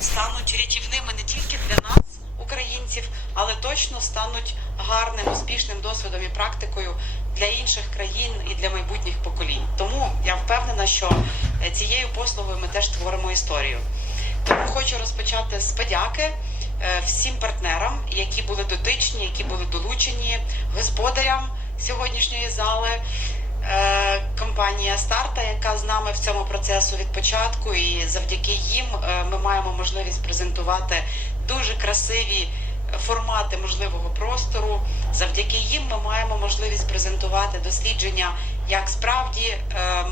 стануть рятівними не тільки для нас, українців, але точно стануть гарним, успішним досвідом і практикою для інших країн і для майбутніх поколінь. Тому я впевнена, що е, цією послугою ми теж творимо історію. Тому хочу розпочати з подяки е, всім партнерам, які були дотичні, які були долучені, господарям сьогоднішньої зали. Е, Компанія Старта, яка з нами в цьому процесу від початку, і завдяки їм е, ми маємо можливість презентувати дуже красиві формати можливого простору. Завдяки їм ми маємо можливість презентувати дослідження, як справді е,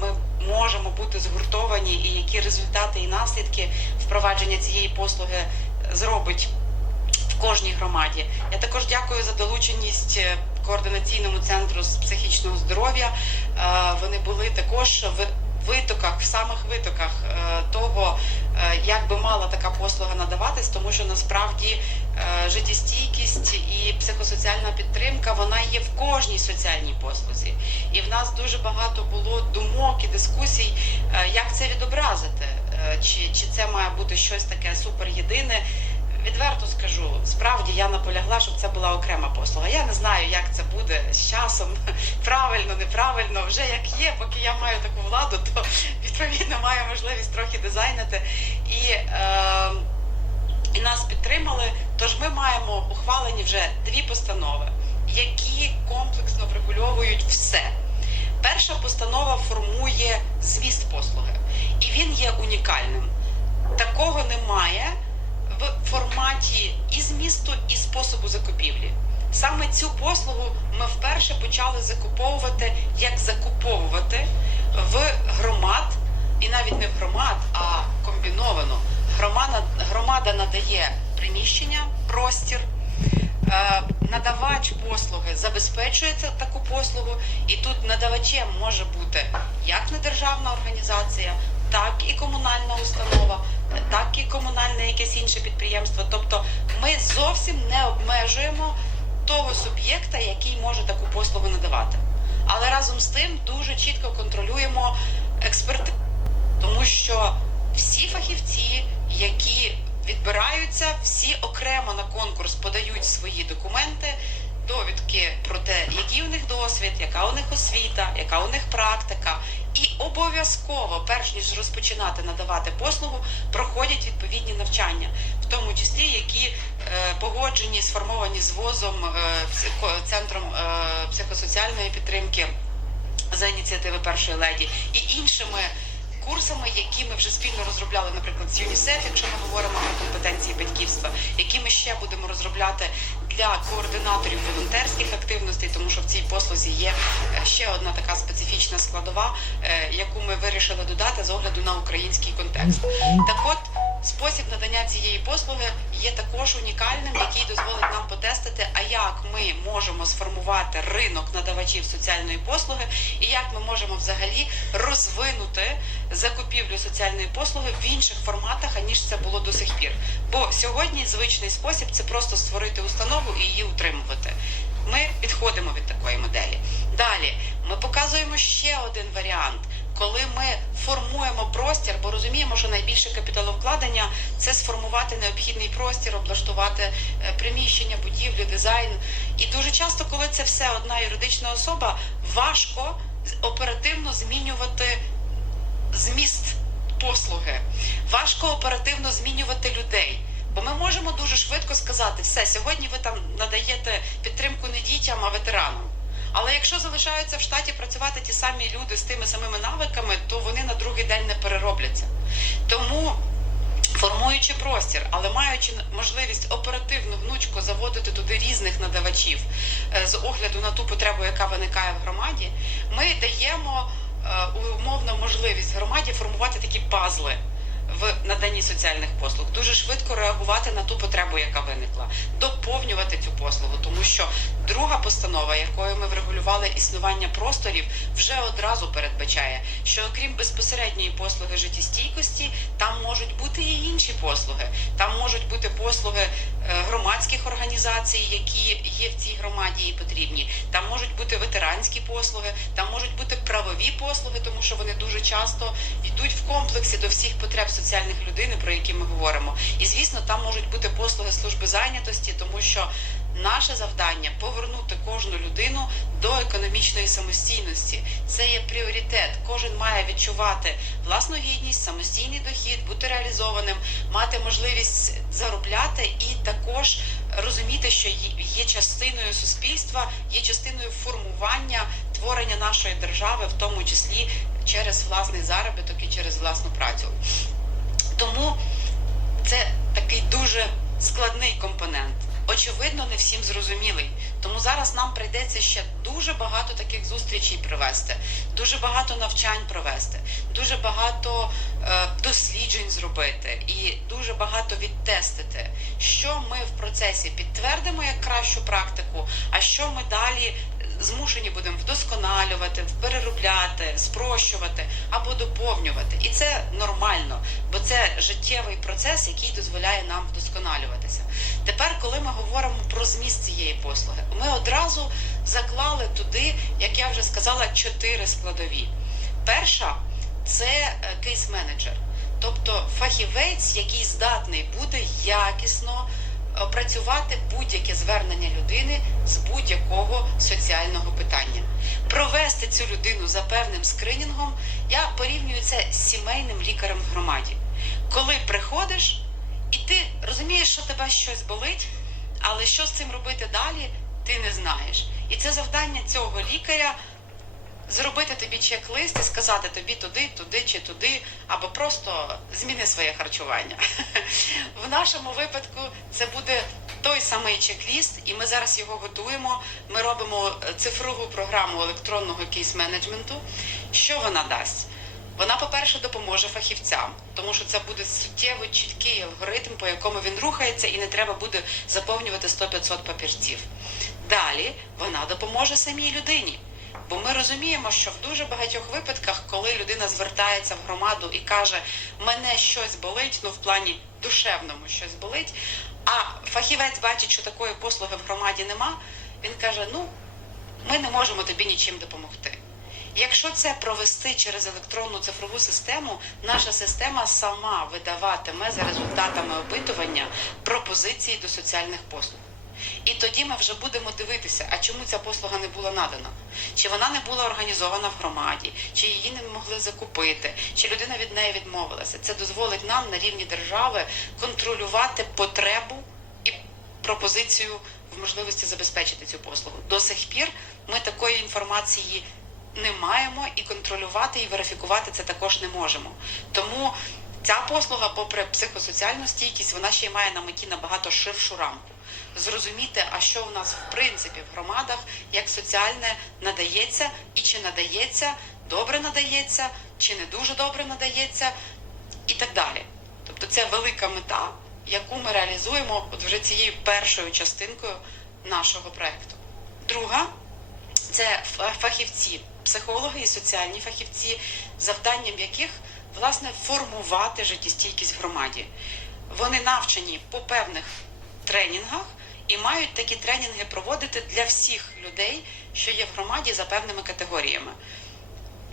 ми можемо бути згуртовані, і які результати і наслідки впровадження цієї послуги зробить в кожній громаді. Я також дякую за долученість координаційному центру з психічного здоров'я. Е, Вони були також в витоках, в самих витоках е, того, е, як би мала така послуга надаватись, тому що насправді життєстійкість і психосоціальна підтримка вона є в кожній соціальній послузі. І в нас дуже багато було думок і дискусій, як це відобразити, чи, чи це має бути щось таке супер єдине. Відверто скажу, справді я наполягла, щоб це була окрема послуга. Я не знаю, як це буде з часом, правильно, неправильно. Вже як є, поки я маю таку владу, то відповідно маю можливість трохи дизайнити. І, е, і нас підтримали. Тож ми маємо ухвалені вже дві постанови, які комплексно врегульовують все. Перша постанова формує зміст послуги, і він є унікальним. Такого немає в форматі і змісту, і способу закупівлі. Саме цю послугу ми вперше почали закуповувати, як закуповувати в громад, і навіть не в громад, а комбіновано. Громада, громада надає приміщення, простір. Е, Надавач послуги забезпечує таку послугу, і тут надавачем може бути як недержавна організація, так і комунальна установа, так і комунальне якесь інше підприємство. Тобто ми зовсім не обмежуємо того суб'єкта, який може таку послугу надавати. Але разом з тим дуже чітко контролюємо експертизу, тому що всі фахівці, які відбираються, всі окремо на конкурс подають свої документи, довідки про те, який у них досвід, яка у них освіта, яка у них практика. І обов'язково, перш ніж розпочинати надавати послугу, проходять відповідні навчання, в тому числі які е, погоджені, сформовані з ВОЗом, е, центром е, психосоціальної підтримки за ініціативи першої леді і іншими курсами, які ми вже спільно розробляли, наприклад, з ЮНІСЕФ, якщо ми говоримо про компетенції батьківства, які ми ще будемо розробляти для координаторів волонтерських активностей, тому що в цій послузі є е, ще одна така специфічна складова, е, яку ми вирішили додати з огляду на український контекст. Так от. Спосіб надання цієї послуги є також унікальним, який дозволить нам потестити, а як ми можемо сформувати ринок надавачів соціальної послуги, і як ми можемо взагалі розвинути закупівлю соціальної послуги в інших форматах, аніж це було до сих пір. Бо сьогодні звичний спосіб це просто створити установу і її утримувати. Ми відходимо від такої моделі. Далі ми показуємо ще один варіант, коли ми формуємо простір, бо розуміємо, що найбільше капіталовкладення це сформувати необхідний простір, облаштувати е, приміщення, будівлю, дизайн. І дуже часто, коли це все одна юридична особа, важко оперативно змінювати зміст послуги. Важко оперативно змінювати людей. Бо ми можемо дуже швидко сказати, все, сьогодні ви там надаєте підтримку не дітям, а ветеранам. Але якщо залишаються в штаті працювати ті самі люди з тими самими навиками, то вони на другий день не переробляться. Тому формуючи простір, але маючи можливість оперативно гнучко заводити туди різних надавачів е, з огляду на ту потребу, яка виникає в громаді, ми даємо умовно можливість громаді формувати такі пазли. В наданні соціальних послуг дуже швидко реагувати на ту потребу, яка виникла, доповнювати цю послугу, тому що друга постанова, якою ми врегулювали існування просторів, вже одразу передбачає, що окрім безпосередньої послуги життєстійкості, там можуть бути і інші послуги. Там можуть бути послуги е, громадських організацій, які є в цій громаді і потрібні. Там можуть бути ветеранські послуги, там можуть бути правові послуги, тому що вони дуже часто йдуть в комплексі до всіх потреб соціальних людини, про які ми говоримо. І звісно, там можуть бути послуги служби зайнятості, тому що наше завдання повернути кожну людину до економічної самостійності. Це є пріоритет. Кожен має відчувати власну гідність, самостійний дохід, бути реалізованим, мати можливість заробляти і також розуміти, що є- частиною суспільства, є частиною формування творення нашої держави, в тому числі через власний заробіток і через власну працю. Тому це такий дуже складний компонент. Очевидно, не всім зрозумілий. Тому зараз нам прийдеться ще дуже багато таких зустрічей провести, дуже багато навчань провести, дуже багато е, досліджень зробити і дуже багато відтестити, що ми в процесі підтвердимо як кращу практику, а що ми далі змушені будемо вдосконалювати, переробляти, спрощувати або доповнювати. І це нормально, бо це життєвий процес, який дозволяє нам вдосконалюватися. Тепер, коли ми говоримо про зміст цієї послуги, ми одразу заклали туди, як я вже сказала, чотири складові. Перша це кейс-менеджер, тобто фахівець, який здатний буде якісно опрацювати будь-яке звернення людини з будь-якого соціального питання. Провести цю людину за певним скринінгом, я порівнюю це з сімейним лікарем в громаді. Коли приходиш, і ти розумієш, що тебе щось болить, але що з цим робити далі, ти не знаєш. І це завдання цього лікаря зробити тобі чек-лист і сказати тобі туди, туди чи туди, або просто зміни своє харчування. В нашому випадку це буде той самий чек-ліст, і ми зараз його готуємо. Ми робимо е, цифрову програму електронного кейс-менеджменту. Що вона дасть? Вона, по-перше, допоможе фахівцям, тому що це буде суттєво чіткий алгоритм, по якому він рухається, і не треба буде заповнювати 100-500 папірців. Далі вона допоможе самій людині. Бо ми розуміємо, що в дуже багатьох випадках, коли людина звертається в громаду і каже, мене щось болить, ну в плані душевному щось болить, а фахівець бачить, що такої послуги в громаді нема, він каже: ну, ми не можемо тобі нічим допомогти. Якщо це провести через електронну цифрову систему, наша система сама видаватиме за результатами опитування пропозиції до соціальних послуг. І тоді ми вже будемо дивитися, а чому ця послуга не була надана? Чи вона не була організована в громаді, чи її не могли закупити, чи людина від неї відмовилася. Це дозволить нам на рівні держави контролювати потребу і пропозицію в можливості забезпечити цю послугу. До сих пір ми такої інформації не маємо і контролювати і верифікувати це також не можемо. Тому ця послуга, попри психосоціальну стійкість, вона ще й має на меті набагато ширшу рамку. Зрозуміти, а що в нас в принципі в громадах, як соціальне надається і чи надається, добре надається, чи не дуже добре надається, і так далі. Тобто це велика мета, яку ми реалізуємо от вже цією першою частинкою нашого проекту. Друга це фахівці, психологи і соціальні фахівці, завданням яких власне формувати життєстійкість в громаді. Вони навчені по певних тренінгах і мають такі тренінги проводити для всіх людей, що є в громаді за певними категоріями.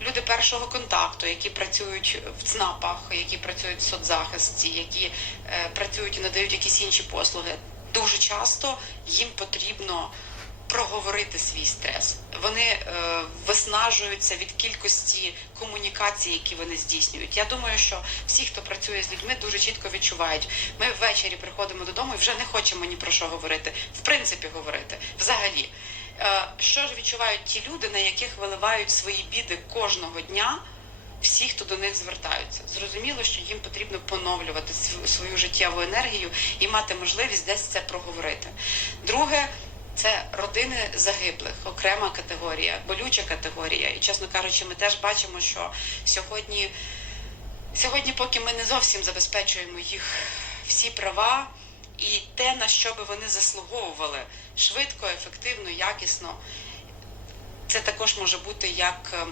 Люди першого контакту, які працюють в ЦНАПах, які працюють в соцзахисті, які е, працюють і надають якісь інші послуги. Дуже часто їм потрібно проговорити свій стрес. Вони е, виснажуються від кількості комунікацій, які вони здійснюють. Я думаю, що всі, хто працює з людьми, дуже чітко відчувають. Ми ввечері приходимо додому і вже не хочемо ні про що говорити, в принципі, говорити взагалі. Е, Що ж відчувають ті люди, на яких виливають свої біди кожного дня? Всі, хто до них звертаються, зрозуміло, що їм потрібно поновлювати свою життєву енергію і мати можливість десь це проговорити. Друге, це родини загиблих, окрема категорія, болюча категорія. І, чесно кажучи, ми теж бачимо, що сьогодні, сьогодні, поки ми не зовсім забезпечуємо їх всі права і те, на що би вони заслуговували швидко, ефективно, якісно, це також може бути як е,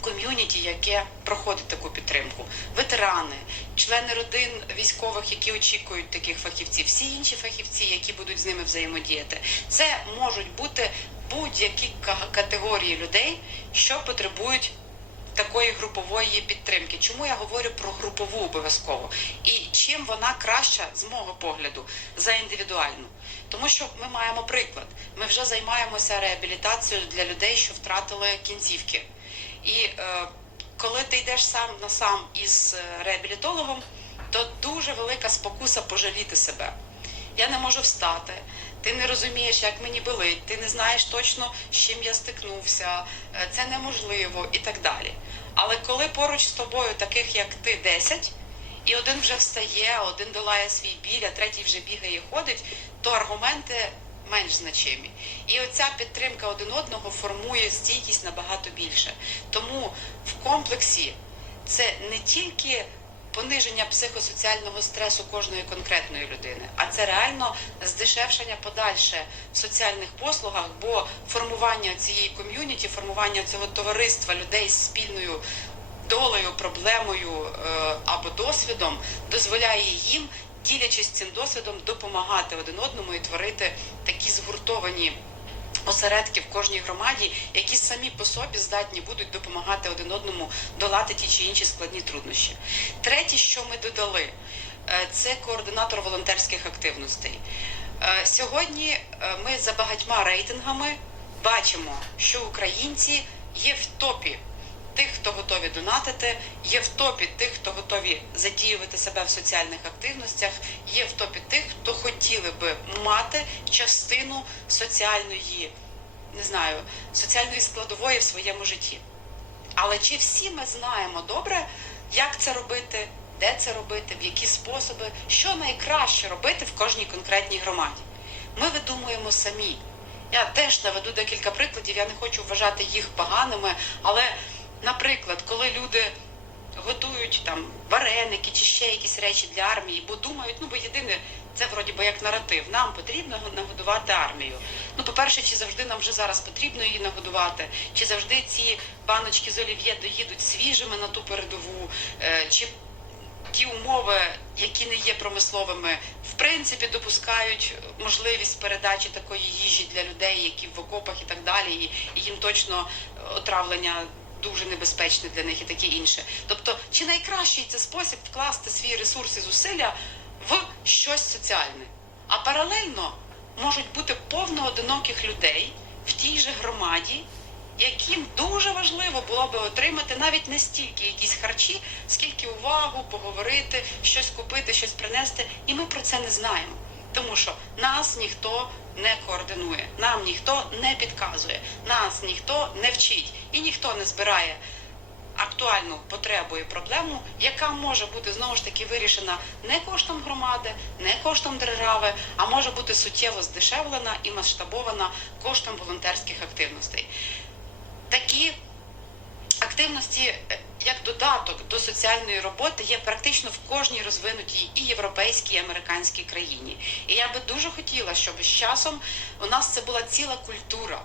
ком'юніті, яке проходить таку підтримку, ветерани, члени родин військових, які очікують таких фахівців, всі інші фахівці, які будуть з ними взаємодіяти. Це можуть бути будь-які ка- категорії людей, що потребують такої групової підтримки. Чому я говорю про групову обов'язково? І чим вона краща з мого погляду за індивідуальну? Тому що ми маємо приклад. Ми вже займаємося реабілітацією для людей, що втратили кінцівки. І е, коли ти йдеш сам на сам із е, реабілітологом, то дуже велика спокуса пожаліти себе. Я не можу встати, ти не розумієш, як мені болить, ти не знаєш точно, з чим я стикнувся, е, це неможливо і так далі. Але коли поруч з тобою, таких як ти, 10, і один вже встає, один долає свій біль, а третій вже бігає і ходить, то аргументи менш значимі. І оця підтримка один одного формує стійкість набагато більше. Тому в комплексі це не тільки пониження психосоціального стресу кожної конкретної людини, а це реально здешевшення подальше в соціальних послугах, бо формування цієї ком'юніті, формування цього товариства людей з спільною долею, проблемою е, або досвідом дозволяє їм, ділячись цим досвідом, допомагати один одному і творити такі згуртовані осередки в кожній громаді, які самі по собі здатні будуть допомагати один одному долати ті чи інші складні труднощі. Третє, що ми додали, е, це координатор волонтерських активностей. Е, Сьогодні е, ми за багатьма рейтингами бачимо, що українці є в топі тих, хто готові донатити, є в топі тих, хто готові задіювати себе в соціальних активностях, є в топі тих, хто хотіли би мати частину соціальної, не знаю, соціальної складової в своєму житті. Але чи всі ми знаємо добре, як це робити, де це робити, в які способи, що найкраще робити в кожній конкретній громаді? Ми видумуємо самі. Я теж наведу декілька прикладів, я не хочу вважати їх поганими, але, наприклад, коли люди готують там вареники чи ще якісь речі для армії, бо думають, ну бо єдине, це вроді би як наратив. Нам потрібно нагодувати армію. Ну, по-перше, чи завжди нам вже зараз потрібно її нагодувати, чи завжди ці баночки з олів'є доїдуть свіжими на ту передову, е, чи ті умови, які не є промисловими, в принципі допускають можливість передачі такої їжі для людей, які в окопах і так далі, і, їм точно отравлення дуже небезпечне для них і таке інше. Тобто, чи найкращий це спосіб вкласти свій ресурс і зусилля в щось соціальне? А паралельно можуть бути повно одиноких людей в тій же громаді, яким дуже важливо було би отримати навіть не стільки якісь харчі, скільки увагу, поговорити, щось купити, щось принести. І ми про це не знаємо. Тому що нас ніхто не координує, нам ніхто не підказує, нас ніхто не вчить і ніхто не збирає актуальну потребу і проблему, яка може бути знову ж таки вирішена не коштом громади, не коштом держави, а може бути суттєво здешевлена і масштабована коштом волонтерських активностей. Такі активності е, як додаток до соціальної роботи є практично в кожній розвинутій і європейській, і американській країні. І я би дуже хотіла, щоб з часом у нас це була ціла культура.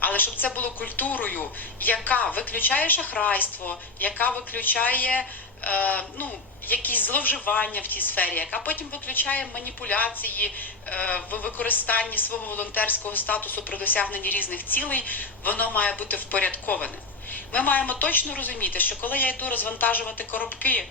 Але щоб це було культурою, яка виключає шахрайство, яка виключає е, ну, якісь зловживання в тій сфері, яка потім виключає маніпуляції е, в використанні свого волонтерського статусу при досягненні різних цілей, воно має бути впорядковане. Ми маємо точно розуміти, що коли я йду розвантажувати коробки,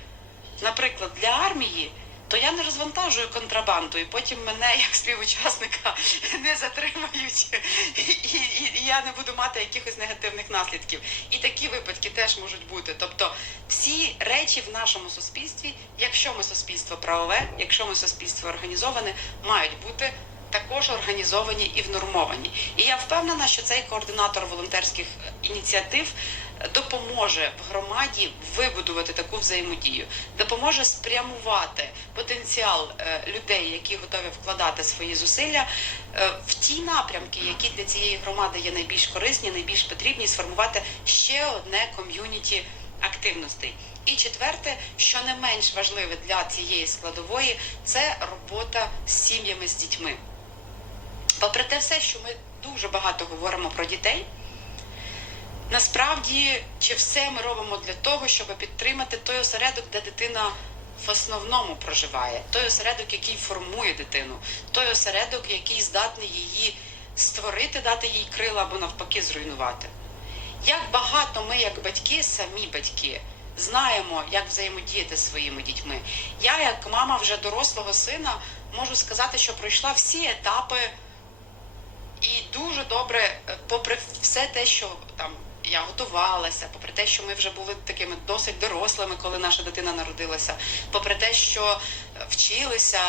наприклад, для армії, то я не розвантажую контрабанду, і потім мене як співучасника не затримають, і, і, і я не буду мати якихось негативних наслідків. І такі випадки теж можуть бути. Тобто всі речі в нашому суспільстві, якщо ми суспільство правове, якщо ми суспільство організоване, мають бути також організовані і внормовані. І я впевнена, що цей координатор волонтерських ініціатив допоможе в громаді вибудувати таку взаємодію, допоможе спрямувати потенціал е, людей, які готові вкладати свої зусилля е, в ті напрямки, які для цієї громади є найбільш корисні, найбільш потрібні, сформувати ще одне ком'юніті активностей. І четверте, що не менш важливе для цієї складової, це робота з сім'ями з дітьми. Попри те все, що ми дуже багато говоримо про дітей, насправді чи все ми робимо для того, щоб підтримати той осередок, де дитина в основному проживає, той осередок, який формує дитину, той осередок, який здатний її створити, дати їй крила або навпаки зруйнувати. Як багато ми, як батьки, самі батьки, знаємо, як взаємодіяти зі своїми дітьми. Я, як мама вже дорослого сина, можу сказати, що пройшла всі етапи і дуже добре, попри все те, що там я готувалася, попри те, що ми вже були такими досить дорослими, коли наша дитина народилася, попри те, що е, вчилися.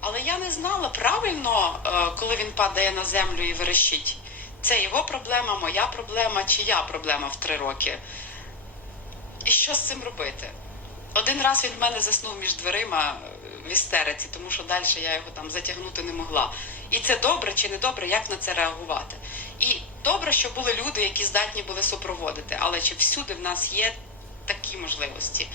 Але я не знала правильно, е, коли він падає на землю і верещить. Це його проблема, моя проблема, чия проблема в три роки. І що з цим робити? Один раз він в мене заснув між дверима е, в істериці, тому що далі я його там затягнути не могла. І це добре чи не добре, як на це реагувати? І добре, що були люди, які здатні були супроводити, але чи всюди в нас є такі можливості?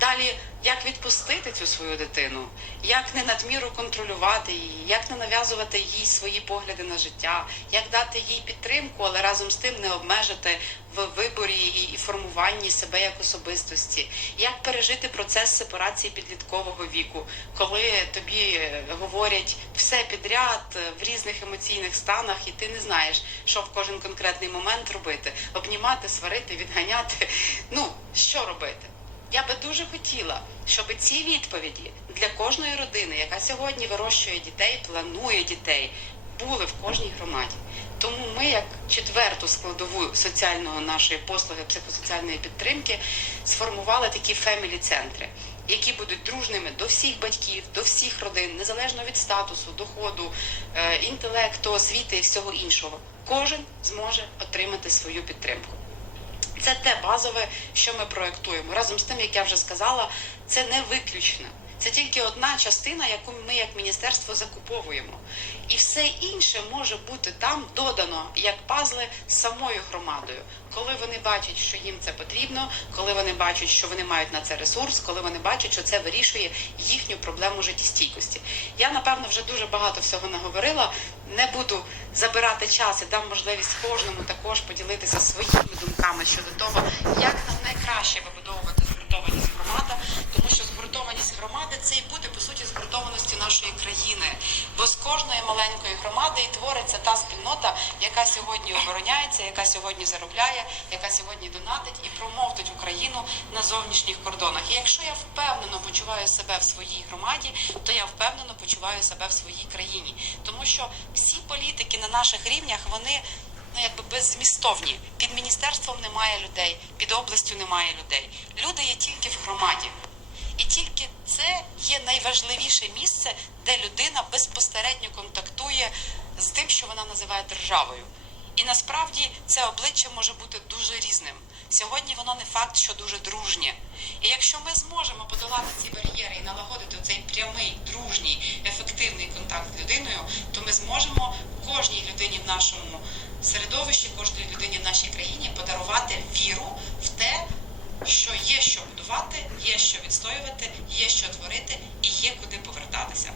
Далі, як відпустити цю свою дитину, як не надміру контролювати її, як не нав'язувати їй свої погляди на життя, як дати їй підтримку, але разом з тим не обмежити в виборі і- формуванні себе як особистості, як пережити процес сепарації підліткового віку, коли тобі е, говорять все підряд е, в різних емоційних станах, і ти не знаєш, що в кожен конкретний момент робити: обнімати, сварити, відганяти. Ну що робити? Я би дуже хотіла, щоб ці відповіді для кожної родини, яка сьогодні вирощує дітей, планує дітей, були в кожній громаді. Тому ми, як четверту складову соціальної нашої послуги психосоціальної підтримки, сформували такі фемілі-центри, які будуть дружними до всіх батьків, до всіх родин, незалежно від статусу, доходу, е, інтелекту, освіти і всього іншого. Кожен зможе отримати свою підтримку. Це те базове, що ми проектуємо. Разом з тим, як я вже сказала, це не виключно. Це тільки одна частина, яку ми як міністерство закуповуємо. І все інше може бути там додано як пазли самою громадою, коли вони бачать, що їм це потрібно, коли вони бачать, що вони мають на це ресурс, коли вони бачать, що це вирішує їхню проблему життєстійкості. Я напевно вже дуже багато всього наговорила. Не буду забирати час і дам можливість кожному також поділитися своїми думками щодо того, твориться та спільнота, яка сьогодні обороняється, яка сьогодні заробляє, яка сьогодні донатить і промовтить Україну на зовнішніх кордонах. І якщо я впевнено почуваю себе в своїй громаді, то я впевнено почуваю себе в своїй країні, тому що всі політики на наших рівнях вони ну якби беззмістовні. Під міністерством немає людей, під областю немає людей. Люди є тільки в громаді. І тільки це є найважливіше місце, де людина безпосередньо контактує з тим, що вона називає державою. І насправді це обличчя може бути дуже різним. Сьогодні воно не факт, що дуже дружнє. І якщо ми зможемо подолати ці бар'єри і налагодити цей прямий, дружній, ефективний контакт з людиною, то ми зможемо кожній людині в нашому середовищі, кожній людині в нашій країні подарувати віру в те, що є що будувати, є що відстоювати, є що творити і є куди повертатися.